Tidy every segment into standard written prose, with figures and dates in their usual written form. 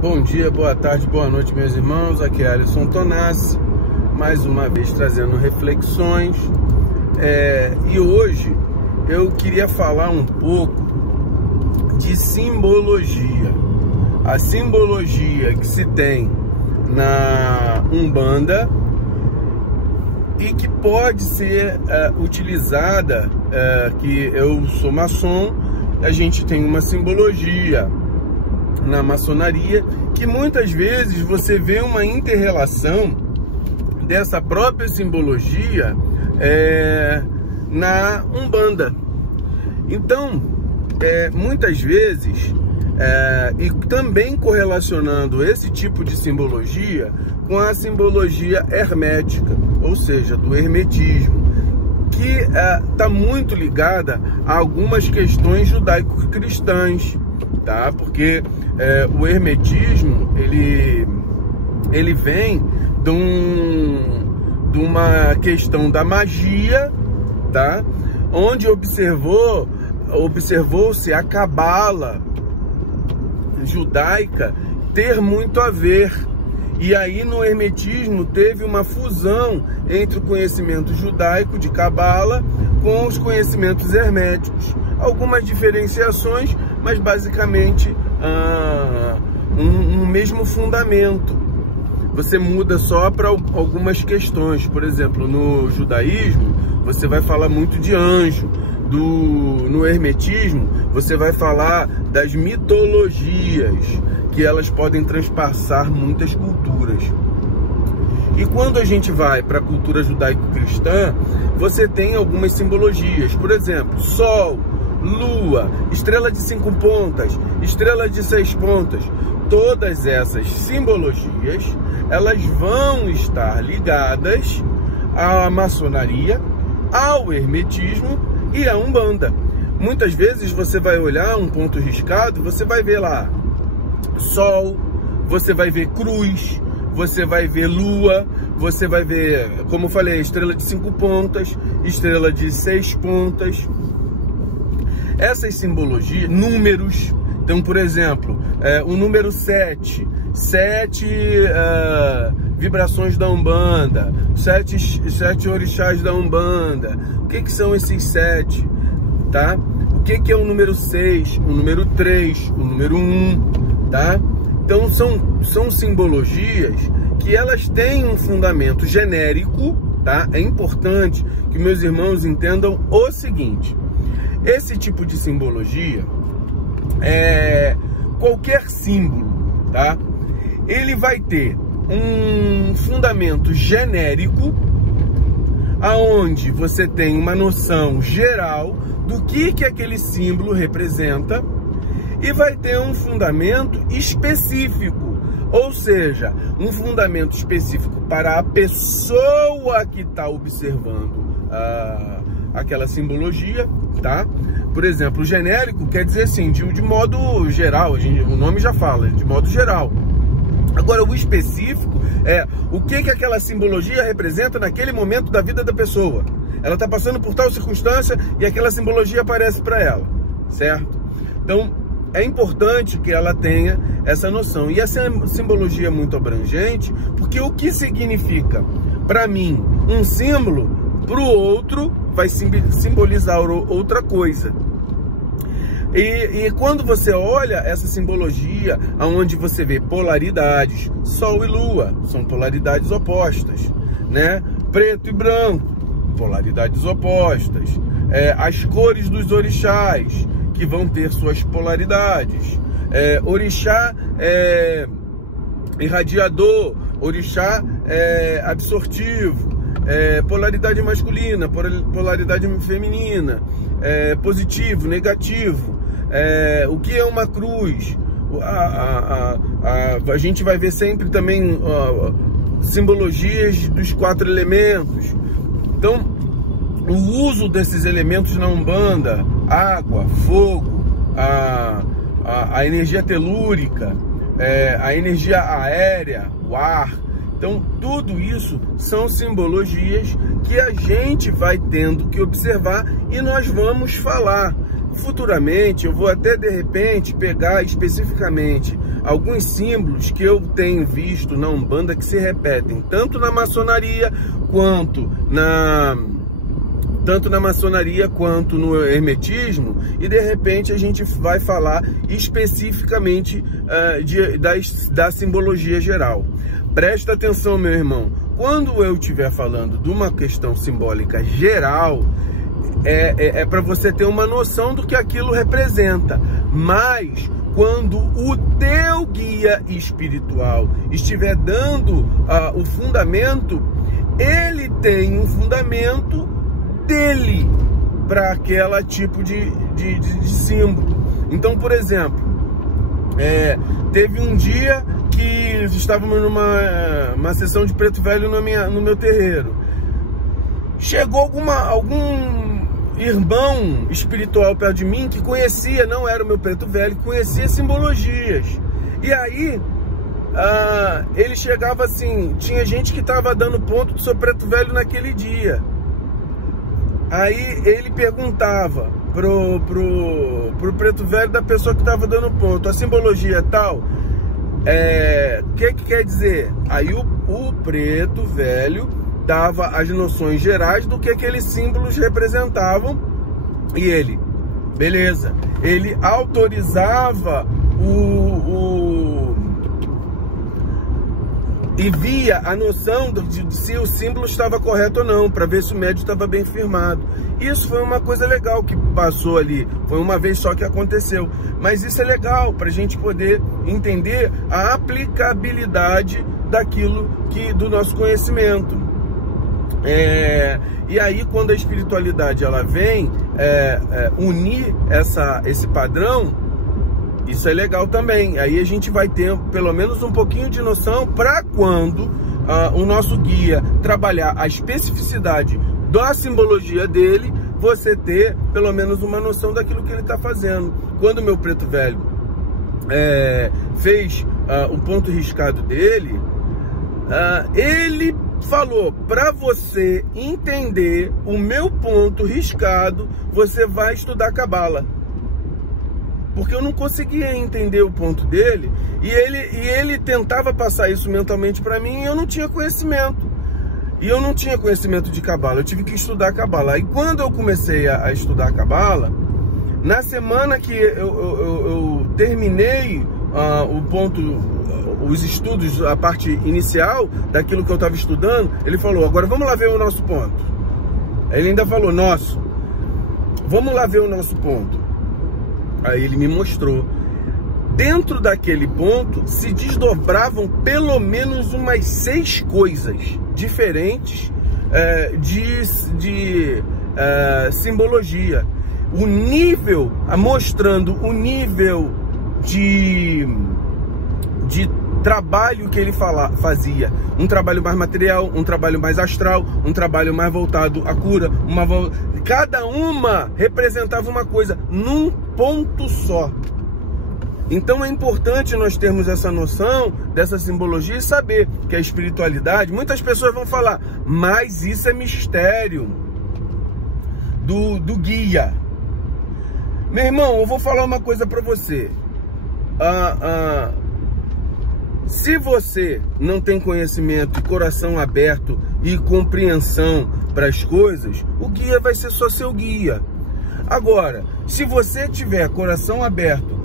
Bom dia, boa tarde, boa noite, meus irmãos. Aqui é Alisson Tonassi, mais uma vez trazendo reflexões. E hoje eu queria falar um pouco de simbologia. A simbologia que se tem na Umbanda e que pode ser utilizada, que eu sou maçom, a gente tem uma simbologia na maçonaria, que muitas vezes você vê uma inter-relação dessa própria simbologia na Umbanda. Então, muitas vezes, e também correlacionando esse tipo de simbologia com a simbologia hermética, ou seja, do hermetismo, que está muito ligada a algumas questões judaico-cristãs, tá? Porque o hermetismo ele vem de uma questão da magia, tá? Onde observou-se a cabala judaica ter muito a ver. E aí no hermetismo teve uma fusão entre o conhecimento judaico de cabala com os conhecimentos herméticos. Algumas diferenciações, mas basicamente um mesmo fundamento. Você muda só para algumas questões. Por exemplo, no judaísmo você vai falar muito de anjo. No hermetismo você vai falar das mitologias, que elas podem transpassar muitas culturas. E quando a gente vai para a cultura judaico-cristã, você tem algumas simbologias. Por exemplo, sol, lua, estrela de 5 pontas, estrela de 6 pontas. Todas essas simbologias, elas vão estar ligadas à maçonaria, ao hermetismo e à Umbanda. Muitas vezes você vai olhar um ponto riscado, você vai ver lá sol, você vai ver cruz, você vai ver lua, você vai ver, como eu falei, estrela de 5 pontas, estrela de 6 pontas. Essas simbologias, números. Então, por exemplo, o número 7 vibrações da Umbanda, 7 orixás da Umbanda. O que são esses 7? Tá? O que é o número 6, o número 3, o número 1, tá? Então são simbologias que elas têm um fundamento genérico, tá? É importante que meus irmãos entendam o seguinte: esse tipo de simbologia qualquer símbolo, tá? Ele vai ter um fundamento genérico, aonde você tem uma noção geral do que aquele símbolo representa, e vai ter um fundamento específico, ou seja, um fundamento específico para a pessoa que está observando aquela simbologia, tá? Por exemplo, o genérico quer dizer assim, de modo geral, o nome já fala, de modo geral. Agora, o específico é o que aquela simbologia representa naquele momento da vida da pessoa. Ela está passando por tal circunstância e aquela simbologia aparece para ela, certo? Então, é importante que ela tenha essa noção. E essa simbologia é muito abrangente, porque o que significa, para mim, um símbolo, para o outro vai simbolizar outra coisa. E quando você olha essa simbologia, onde você vê polaridades, sol e lua, são polaridades opostas, né? Preto e branco, polaridades opostas. As cores dos orixás, que vão ter suas polaridades. Orixá irradiador, orixá absortivo, polaridade masculina, polaridade feminina, positivo, negativo. O que é uma cruz? A gente vai ver sempre também simbologias dos 4 elementos. Então, o uso desses elementos na Umbanda, água, fogo, a energia telúrica, a energia aérea, o ar. Então, tudo isso são simbologias que a gente vai tendo que observar e nós vamos falar. futuramente eu vou até de repente pegar especificamente alguns símbolos que eu tenho visto na Umbanda que se repetem tanto na maçonaria quanto no hermetismo, e de repente a gente vai falar especificamente da simbologia geral. Presta atenção, meu irmão, quando eu estiver falando de uma questão simbólica geral, é para você ter uma noção do que aquilo representa, mas quando o teu guia espiritual estiver dando o fundamento, ele tem um fundamento dele para aquela tipo de símbolo. Então, por exemplo, teve um dia que estávamos numa sessão de preto velho no meu terreiro. Chegou algum irmão espiritual perto de mim que conhecia, não era o meu preto velho, conhecia simbologias. E aí ele chegava assim, tinha gente que estava dando ponto do seu preto velho naquele dia. Aí ele perguntava pro preto velho da pessoa que estava dando ponto, a simbologia tal, que quer dizer? Aí o preto velho dava as noções gerais do que aqueles símbolos representavam, e ele, beleza, ele autorizava e via a noção de se o símbolo estava correto ou não, para ver se o médium estava bem firmado. Isso foi uma coisa legal que passou ali, foi uma vez só que aconteceu, mas isso é legal para a gente poder entender a aplicabilidade daquilo do nosso conhecimento. E aí, quando a espiritualidade ela vem unir esse padrão, isso é legal também. Aí a gente vai ter pelo menos um pouquinho de noção para quando o nosso guia trabalhar a especificidade da simbologia dele, você ter pelo menos uma noção daquilo que ele está fazendo. Quando o meu preto velho fez o ponto riscado dele, ele falou, para você entender o meu ponto riscado, você vai estudar Cabala. Porque eu não conseguia entender o ponto dele, e ele tentava passar isso mentalmente para mim, e eu não tinha conhecimento. E eu não tinha conhecimento de Cabala, eu tive que estudar Cabala. E quando eu comecei a estudar Cabala, na semana que eu terminei os estudos, a parte inicial daquilo que eu estava estudando, ele falou, agora vamos lá ver o nosso ponto. Ele ainda falou, vamos lá ver o nosso ponto. Aí ele me mostrou. Dentro daquele ponto se desdobravam pelo menos umas 6 coisas diferentes de simbologia. O nível, mostrando o nível de trabalho que ele fazia. Um trabalho mais material, um trabalho mais astral, um trabalho mais voltado à cura. Cada uma representava uma coisa num ponto só. Então é importante nós termos essa noção dessa simbologia e saber que a espiritualidade, muitas pessoas vão falar, mas isso é mistério do guia. Meu irmão, eu vou falar uma coisa para você. Se você não tem conhecimento, coração aberto e compreensão para as coisas, o guia vai ser só seu guia. Agora, se você tiver coração aberto,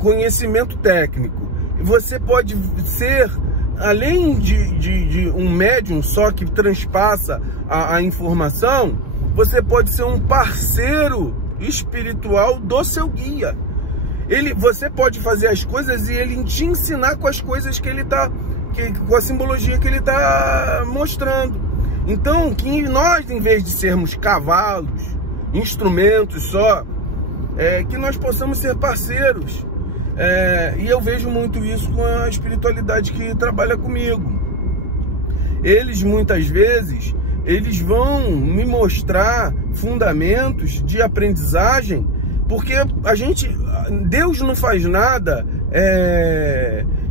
conhecimento técnico, você pode ser, além de um médium só que transpassa a informação, você pode ser um parceiro espiritual do seu guia. Você pode fazer as coisas e ele te ensinar com as coisas que ele tá, com a simbologia que ele está mostrando. Então, que nós, em vez de sermos cavalos, instrumentos só, que nós possamos ser parceiros. E eu vejo muito isso com a espiritualidade que trabalha comigo. Eles, muitas vezes, eles vão me mostrar fundamentos de aprendizagem, porque Deus não faz nada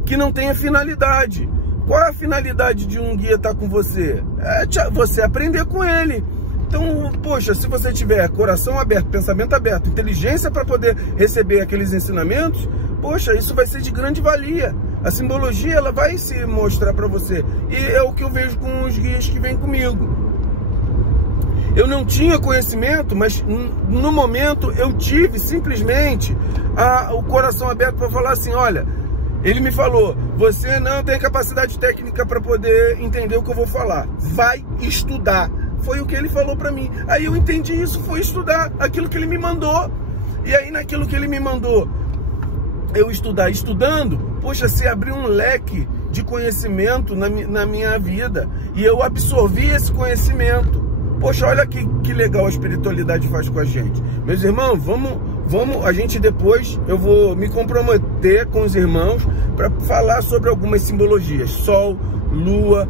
que não tenha finalidade. Qual é a finalidade de um guia estar com você? Você aprender com ele. Então, poxa, se você tiver coração aberto, pensamento aberto, inteligência para poder receber aqueles ensinamentos, poxa, isso vai ser de grande valia. A simbologia, ela vai se mostrar para você. E é o que eu vejo com os guias que vêm comigo. Eu não tinha conhecimento, mas no momento eu tive simplesmente o coração aberto para falar assim, olha, ele me falou, você não tem capacidade técnica para poder entender o que eu vou falar. Vai estudar. Foi o que ele falou para mim. Aí eu entendi isso, foi estudar aquilo que ele me mandou. E aí naquilo que ele me mandou, eu estudar, estudando, poxa, se abriu um leque de conhecimento na minha vida. E eu absorvi esse conhecimento. Poxa, olha que legal a espiritualidade faz com a gente. Meus irmãos, vamos, a gente depois, eu vou me comprometer com os irmãos para falar sobre algumas simbologias. Sol, lua,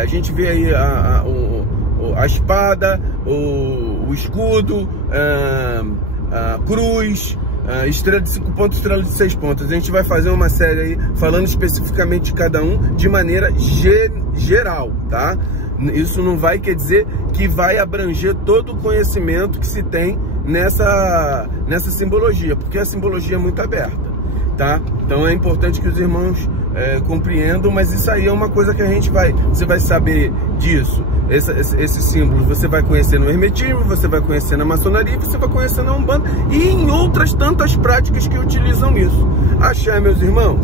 a gente vê aí a espada, o escudo, a cruz, estrela de 5 pontos, estrela de 6 pontos. A gente vai fazer uma série aí falando especificamente de cada um de maneira geral, tá? Isso não vai quer dizer que vai abranger todo o conhecimento que se tem nessa simbologia, porque a simbologia é muito aberta, tá? Então é importante que os irmãos compreendam, mas isso aí é uma coisa que você vai saber disso. Esse símbolo você vai conhecer no hermetismo, você vai conhecer na maçonaria, você vai conhecer na Umbanda e em outras tantas práticas que utilizam isso. Axé, meus irmãos.